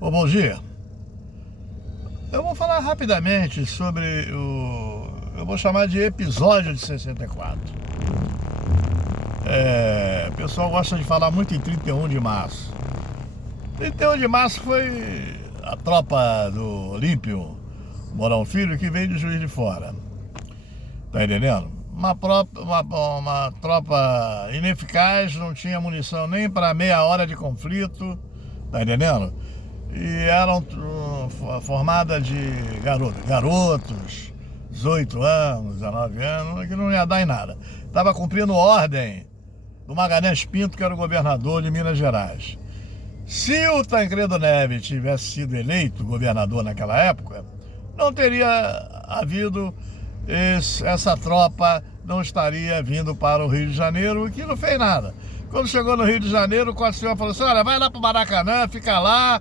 Bom dia. Eu vou falar rapidamente sobre eu vou chamar de episódio de 64. O pessoal gosta de falar muito em 31 de março. 31 de março foi a tropa do Olímpio Mourão Filho que veio de Juiz de Fora. Tá entendendo? Uma tropa ineficaz, não tinha munição nem para meia hora de conflito. Tá entendendo? E eram formadas de garotos, 18 anos, 19 anos, que não ia dar em nada. Estava cumprindo ordem do Magalhães Pinto, que era o governador de Minas Gerais. Se o Tancredo Neves tivesse sido eleito governador naquela época, não teria havido essa tropa, não estaria vindo para o Rio de Janeiro, que não fez nada. Quando chegou no Rio de Janeiro, o Costa Silva falou assim: olha, vai lá para o Maracanã, fica lá.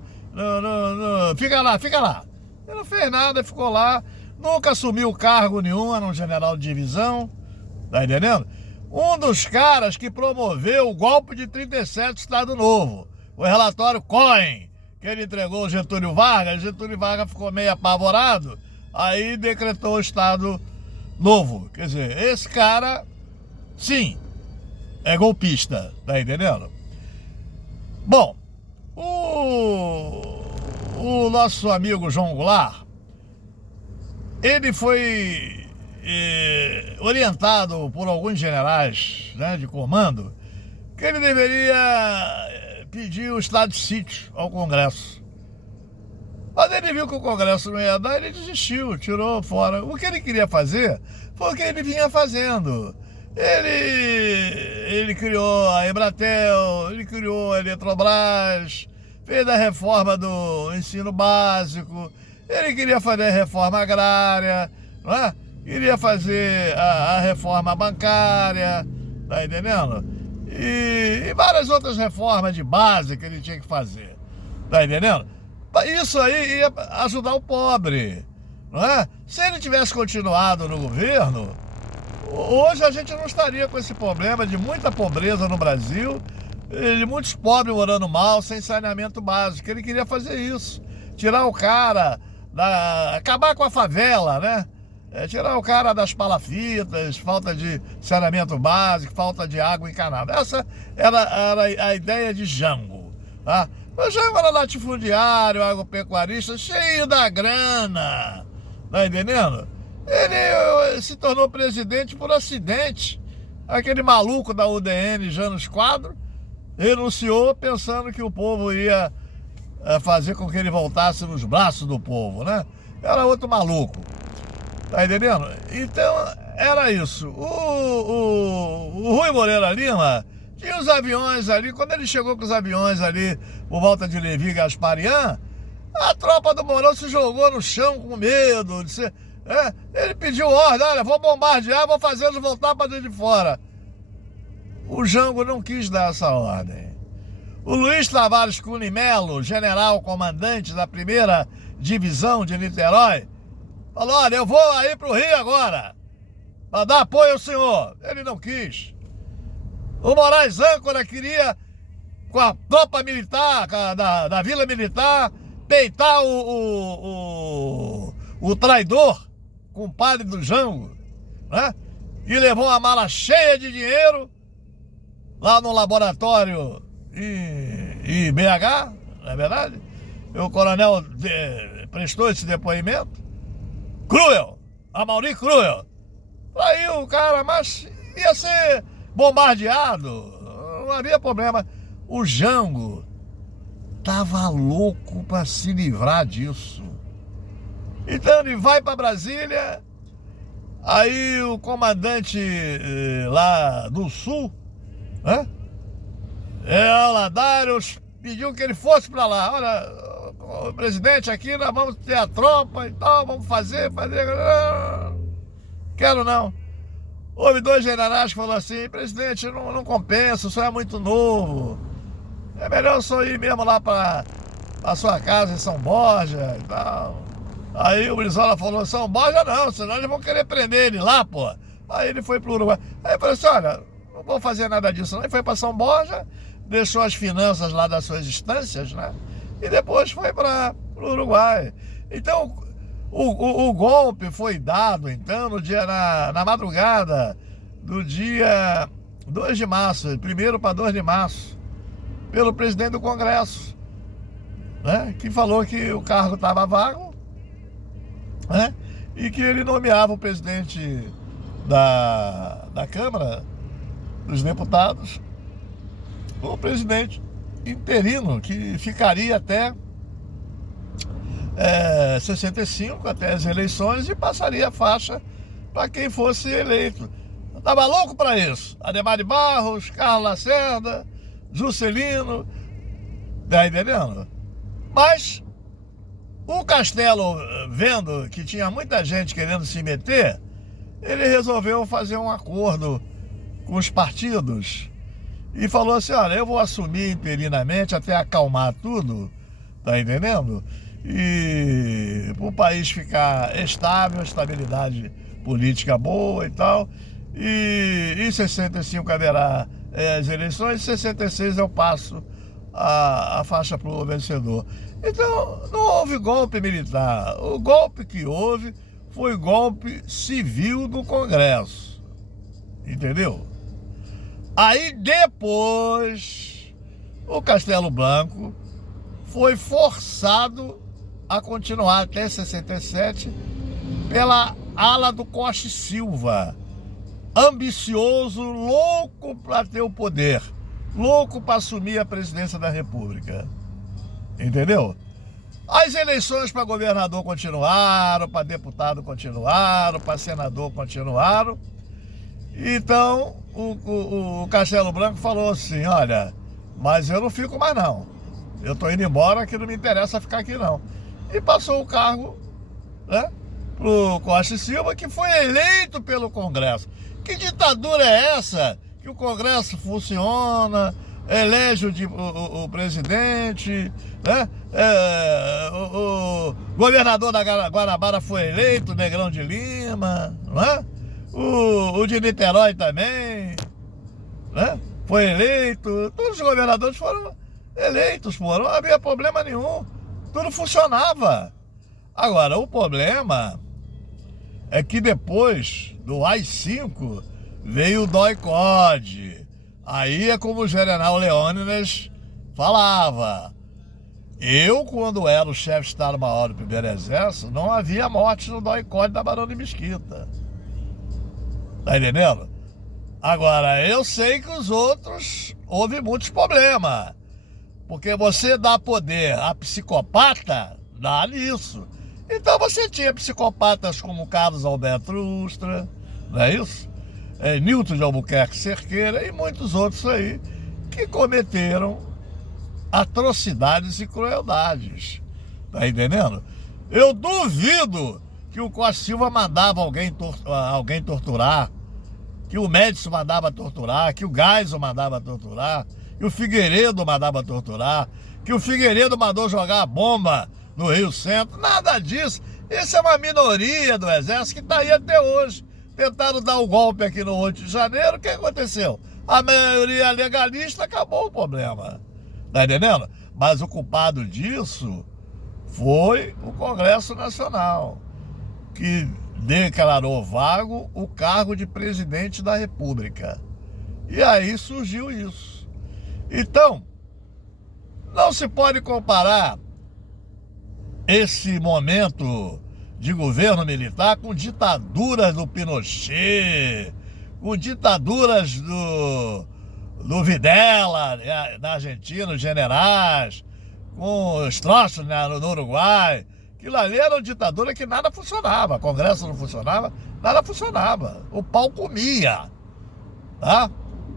Fica lá. Ele não fez nada, ficou lá, nunca assumiu cargo nenhum, era um general de divisão, tá entendendo? Um dos caras que promoveu o golpe de 37 Estado Novo, o relatório Cohen, que ele entregou ao Getúlio Vargas ficou meio apavorado, aí decretou o Estado Novo. Quer dizer, esse cara, sim, é golpista, tá entendendo? Bom, o nosso amigo João Goulart, ele foi orientado por alguns generais, né, de comando, que ele deveria pedir o estado de sítio ao Congresso. Mas ele viu que o Congresso não ia dar, ele desistiu, tirou fora. O que ele queria fazer foi o que ele vinha fazendo. Ele criou a Embratel, ele criou a Eletrobras, fez a reforma do ensino básico, ele queria fazer a reforma agrária, não é? Queria fazer a reforma bancária, tá entendendo? E várias outras reformas de base que ele tinha que fazer, tá entendendo? Isso aí ia ajudar o pobre, não é? Se ele tivesse continuado no governo, hoje a gente não estaria com esse problema de muita pobreza no Brasil, de muitos pobres morando mal, sem saneamento básico. Ele queria fazer isso, tirar o cara, acabar com a favela, né? Tirar o cara das palafitas, falta de saneamento básico, falta de água encanada. Essa era a ideia de Jango, tá? O Jango era latifundiário, agropecuarista, cheio da grana, tá entendendo? Ele se tornou presidente por acidente. Aquele maluco da UDN, Janus Quadro, renunciou pensando que o povo ia fazer com que ele voltasse nos braços do povo, né? Era outro maluco, tá entendendo? Então, era isso. O Rui Moreira Lima tinha os aviões ali. Quando ele chegou com os aviões ali por volta de Levi Gasparian, a tropa do Mourão se jogou no chão com medo de ser... ele pediu ordem: olha, vou bombardear, vou fazer eles voltar para dentro de fora. O Jango não quis dar essa ordem. O Luiz Tavares Cunha Melo, general comandante da 1ª Divisão de Niterói, falou: olha, eu vou aí para o Rio agora, para dar apoio ao senhor. Ele não quis. O Moraes Âncora queria, com a tropa militar, da Vila Militar, peitar o traidor, compadre do Jango, né? E levou uma mala cheia de dinheiro lá no laboratório em BH, não é verdade? O coronel prestou esse depoimento. Cruel, Amaury Cruel. Aí o cara, mas ia ser bombardeado, não havia problema. O Jango tava louco para se livrar disso. Então ele vai para Brasília, aí o comandante lá do Sul, né? Aladares, pediu que ele fosse para lá. Olha, presidente, aqui nós vamos ter a tropa e tal, vamos fazer. Quero não. Houve 2 generais que falaram assim: presidente, não compensa, o senhor é muito novo. É melhor o senhor ir mesmo lá para a sua casa em São Borja e tal. Aí o Brizola falou: São Borja não, senão eles vão querer prender ele lá, pô. Aí ele foi pro Uruguai. Aí eu falei assim: olha, não vou fazer nada disso não. Ele foi para São Borja, deixou as finanças lá das suas instâncias, né? E depois foi para o Uruguai. Então, o golpe foi dado, então, na madrugada do dia 2 de março, 1º para 2 de março, pelo presidente do Congresso, né? Que falou que o cargo estava vago, né? E que ele nomeava o presidente da Câmara dos Deputados, o presidente interino, que ficaria até 65, até as eleições, e passaria a faixa para quem fosse eleito. Estava louco para isso. Adhemar de Barros, Carlos Lacerda, Juscelino, tá entendendo? Mas o Castelo, vendo que tinha muita gente querendo se meter, ele resolveu fazer um acordo com os partidos e falou assim: olha, eu vou assumir interinamente até acalmar tudo, tá entendendo? E para o país ficar estável, estabilidade política boa e tal. E em 65 haverá as eleições, em 66 eu passo a faixa para o vencedor. Então não houve golpe militar. O golpe que houve foi golpe civil do Congresso. Entendeu? Aí depois o Castelo Branco foi forçado a continuar até 67 pela ala do Costa e Silva, ambicioso, louco para ter o poder, louco para assumir a presidência da República. Entendeu? As eleições para governador continuaram, para deputado continuaram, para senador continuaram. Então o Castelo Branco falou assim: olha, mas eu não fico mais não. Eu estou indo embora, que não me interessa ficar aqui não. E passou o cargo, né, pro Costa e Silva, que foi eleito pelo Congresso. Que ditadura é essa? Que o Congresso funciona, elege o presidente, né? O governador da Guanabara foi eleito, Negrão de Lima, não é? O de Niterói também, né? Foi eleito. Todos os governadores foram eleitos, pô, não havia problema nenhum. Tudo funcionava. Agora, o problema é que depois do AI-5 veio o DOI-CODE. Aí é como o general Leônidas falava: eu, quando era o chefe de Estado-Maior do Primeiro Exército, não havia morte no DOI-CODE da Barão de Mesquita. Tá entendendo? Agora, eu sei que os outros houve muitos problemas. Porque você dá poder a psicopata, dá nisso. Então você tinha psicopatas como Carlos Alberto Ustra, não é isso? Nilton de Albuquerque Cerqueira e muitos outros aí que cometeram atrocidades e crueldades. Tá entendendo? Eu duvido que o Costa Silva mandava alguém torturar, que o Médici mandava torturar, que o Geisel mandava torturar, que o Figueiredo mandava torturar, que o Figueiredo mandou jogar bomba no Rio Centro. Nada disso. Isso é uma minoria do Exército que está aí até hoje. Tentaram dar o golpe aqui no 8 de janeiro, o que aconteceu? A maioria legalista, acabou o problema. Tá entendendo? Mas o culpado disso foi o Congresso Nacional, que declarou vago o cargo de presidente da República. E aí surgiu isso. Então, não se pode comparar esse momento de governo militar com ditaduras do Pinochet, com ditaduras do Videla na Argentina, os generais, com os troços no Uruguai. Aquilo ali era uma ditadura que nada funcionava, o Congresso não funcionava, nada funcionava, o pau comia, tá?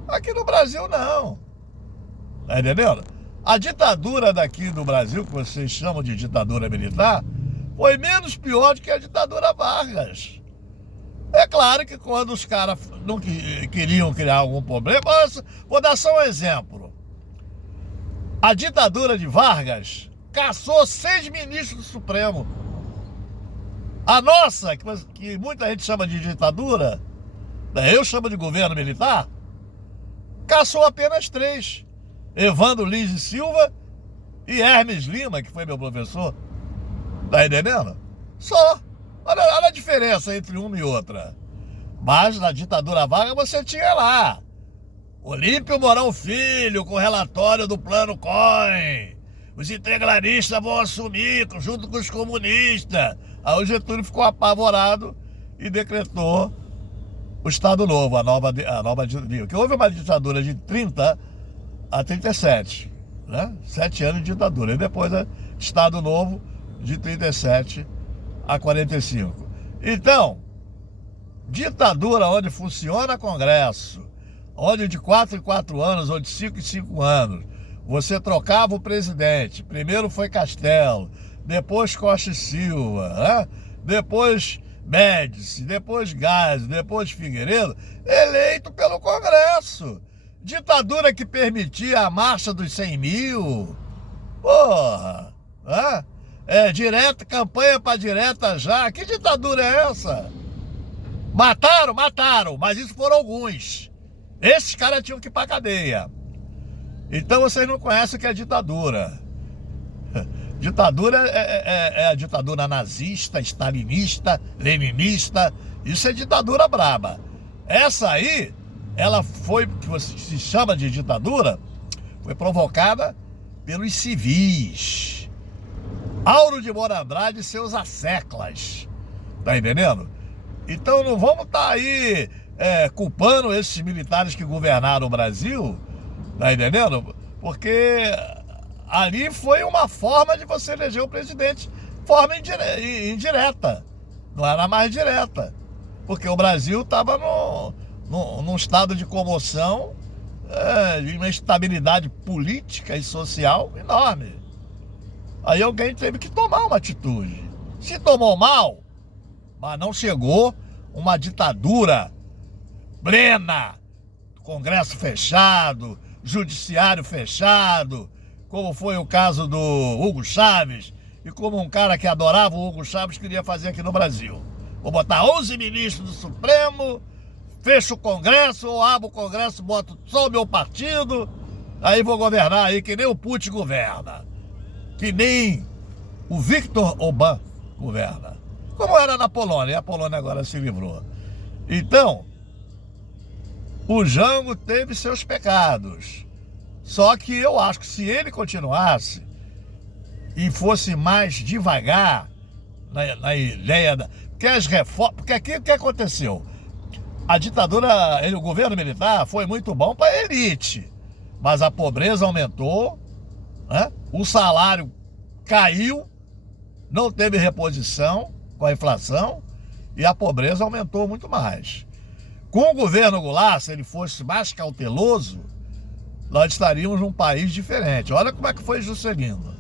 Aqui no Brasil não, tá entendendo? A ditadura daqui do Brasil, que vocês chamam de ditadura militar, foi menos pior do que a ditadura Vargas. É claro que quando os caras não queriam criar algum problema, vou dar só um exemplo. A ditadura de Vargas caçou 6 ministros do Supremo. A nossa, que muita gente chama de ditadura, eu chamo de governo militar, caçou apenas 3. Evandro Lins de Silva e Hermes Lima, que foi meu professor. Tá entendendo? Só. Olha a diferença entre uma e outra. Mas na ditadura Vargas você tinha lá Olímpio Mourão Filho com o relatório do Plano COIN. Os integralistas vão assumir junto com os comunistas. Aí o Getúlio ficou apavorado e decretou o Estado Novo, a nova que houve uma ditadura de 30 a 37, né? 7 anos de ditadura. E depois Estado Novo de 37 a 45. Então, ditadura onde funciona Congresso, onde de 4 em 4 anos ou de 5 em 5 anos você trocava o presidente. Primeiro foi Castelo, depois Costa e Silva, né? Depois Médici, depois Geisel, depois Figueiredo, eleito pelo Congresso. Ditadura que permitia a marcha dos 100 mil. Porra! Né? Campanha para direta já. Que ditadura é essa? Mataram, mas isso foram alguns. Esses caras tinham que ir pra cadeia. Então vocês não conhecem o que é ditadura. Ditadura é a ditadura nazista, stalinista, leninista. Isso é ditadura braba. Essa aí, ela foi, que se chama de ditadura, foi provocada pelos civis. Auro de Moura Andrade e seus asseclas. Tá entendendo? Então não vamos estar aí culpando esses militares que governaram o Brasil, tá entendendo? Porque ali foi uma forma de você eleger o presidente, forma indireta, não era mais direta, porque o Brasil estava num estado de comoção, de uma instabilidade política e social enorme. Aí alguém teve que tomar uma atitude. Se tomou mal, mas não chegou uma ditadura plena, Congresso fechado, Judiciário fechado, como foi o caso do Hugo Chávez, e como um cara que adorava o Hugo Chávez queria fazer aqui no Brasil. Vou botar 11 ministros do Supremo, fecho o Congresso, ou abro o Congresso, boto só o meu partido, aí vou governar aí que nem o Putin governa, que nem o Viktor Orbán governa. Como era na Polônia, e a Polônia agora se livrou. Então, o Jango teve seus pecados. Só que eu acho que se ele continuasse e fosse mais devagar na ideia da... Porque as reformas... Porque aqui o que aconteceu? A ditadura, o governo militar foi muito bom para a elite, mas a pobreza aumentou, né? O salário caiu, não teve reposição com a inflação e a pobreza aumentou muito mais. Com o governo Goulart, se ele fosse mais cauteloso, nós estaríamos num país diferente. Olha como é que foi Juscelino.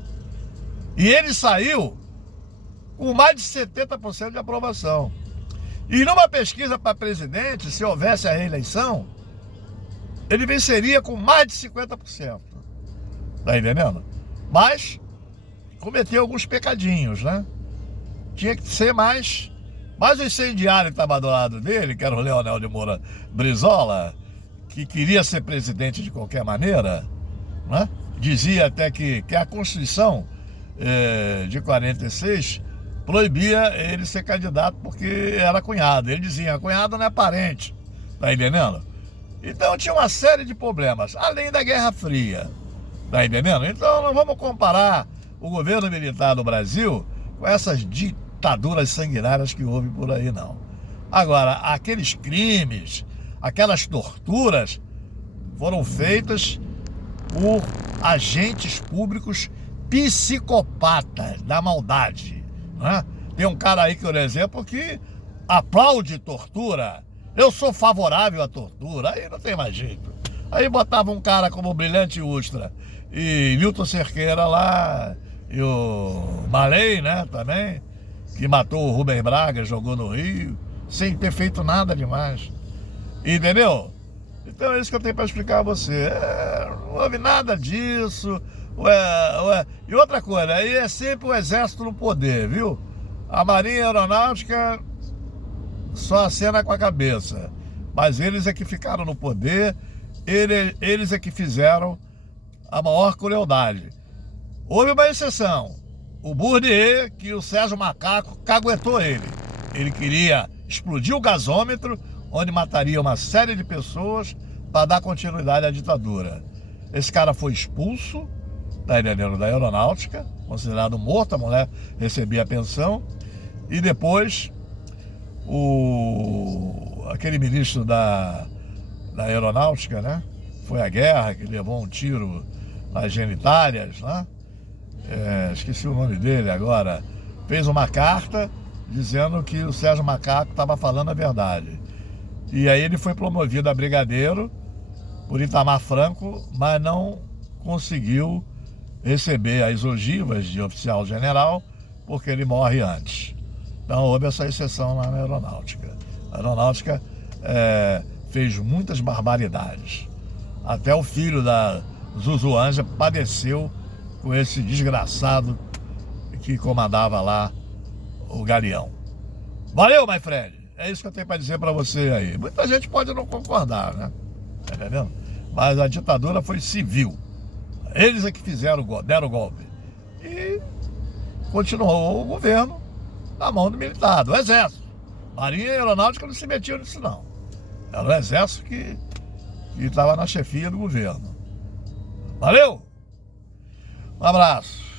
E ele saiu com mais de 70% de aprovação. E numa pesquisa para presidente, se houvesse a reeleição, ele venceria com mais de 50%. Tá entendendo? Mas cometeu alguns pecadinhos, né? Tinha que ser mais... Mas o incendiário que estava do lado dele, que era o Leonel de Moura Brizola, que queria ser presidente de qualquer maneira, né? Dizia até que a Constituição de 46 proibia ele ser candidato porque era cunhado. Ele dizia, cunhado não é parente, tá entendendo? Então tinha uma série de problemas, além da Guerra Fria, tá entendendo? Então não vamos comparar o governo militar do Brasil com essas ditaduras sanguinárias que houve por aí, não. Agora, aqueles crimes, aquelas torturas foram feitas por agentes públicos psicopatas da maldade, né? Tem um cara aí que, por exemplo, que aplaude tortura. Eu sou favorável à tortura, aí não tem mais jeito. Aí botava um cara como o Brilhante Ustra e Milton Cerqueira lá, e o Maley, né, também, que matou o Rubem Braga, jogou no Rio, sem ter feito nada demais. Entendeu? Então é isso que eu tenho para explicar a você. Não houve nada disso. E outra coisa, aí é sempre o exército no poder, viu? A Marinha Aeronáutica só acena com a cabeça. Mas eles é que ficaram no poder, eles é que fizeram a maior crueldade. Houve uma exceção, o Bourdieu, que o Sérgio Macaco caguetou ele. Ele queria explodir o gasômetro, onde mataria uma série de pessoas para dar continuidade à ditadura. Esse cara foi expulso da aeronáutica, considerado morto, a mulher recebia a pensão, e depois aquele ministro da aeronáutica, né, foi à guerra, que levou um tiro nas genitálias, né? Esqueci o nome dele agora, fez uma carta dizendo que o Sérgio Macaco estava falando a verdade. E aí ele foi promovido a brigadeiro por Itamar Franco, mas não conseguiu receber as ogivas de oficial general, porque ele morre antes. Então houve essa exceção lá na aeronáutica. A aeronáutica fez muitas barbaridades. Até o filho da Zuzuanja padeceu com esse desgraçado que comandava lá o galeão. Valeu, my friend! É isso que eu tenho para dizer para você aí. Muita gente pode não concordar, né? Tá entendendo? Mas a ditadura foi civil. Eles é que deram o golpe. E continuou o governo na mão do militar, do exército. Marinha e aeronáutica não se metiam nisso, não. Era o exército que estava na chefia do governo. Valeu! Um abraço.